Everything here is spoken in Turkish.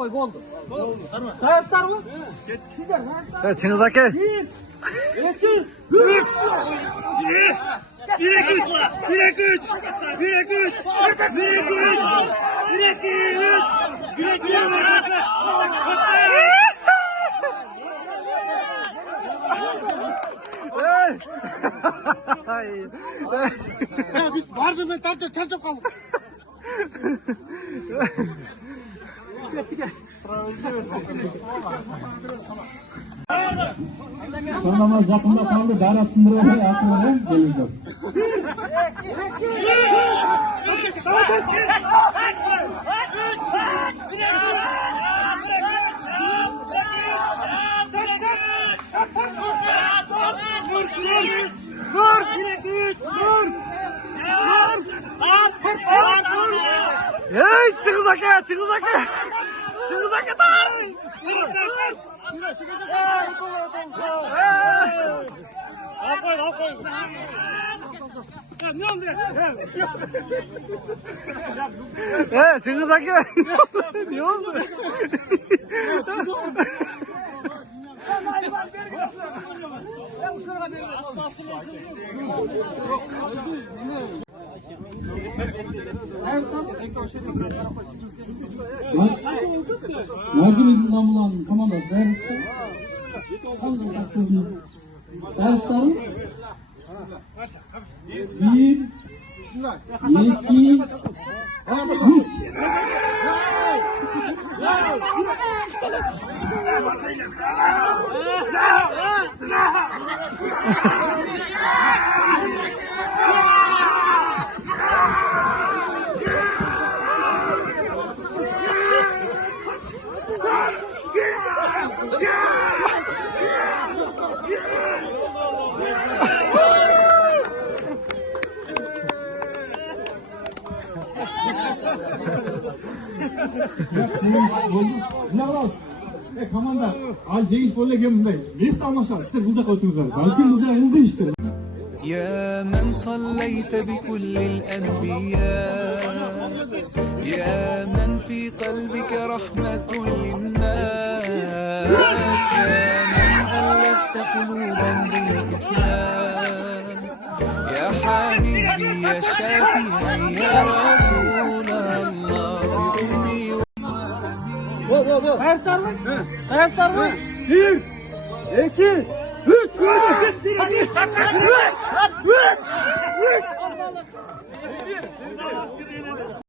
koy oldu. Dayaklar mı? Sizler Evet Çınız Ake. 1, 2, 3. 1, Biz vardı mı? Tartı çarçap kaldık. Sonamaz yakında kaldı. Dara sındırmaya yakın gelirler. Hey Çınız Ake, Çınız Ake. Çınız Ake tar. Çınız Ake. Ne oldu? Nazım İmamlı'nın komandası dersi. Hamza Taksır'ın dersleri. 1, 2, 3. Bilal komanda al Cengiz Boy'la bunday. Neyse anlaşılır. Siz burada koydunuz. Belki burada yazdı işte. يا من صليت بكل الأنبياء يا من في قلبك رحمة للناس يا من ألفت قلوبا بالإسلام يا حبيبي يا شافعي يا رسول الله بأمي Dayaklar mı? Dayaklar mı? 1, 2, 3. Hadi 3.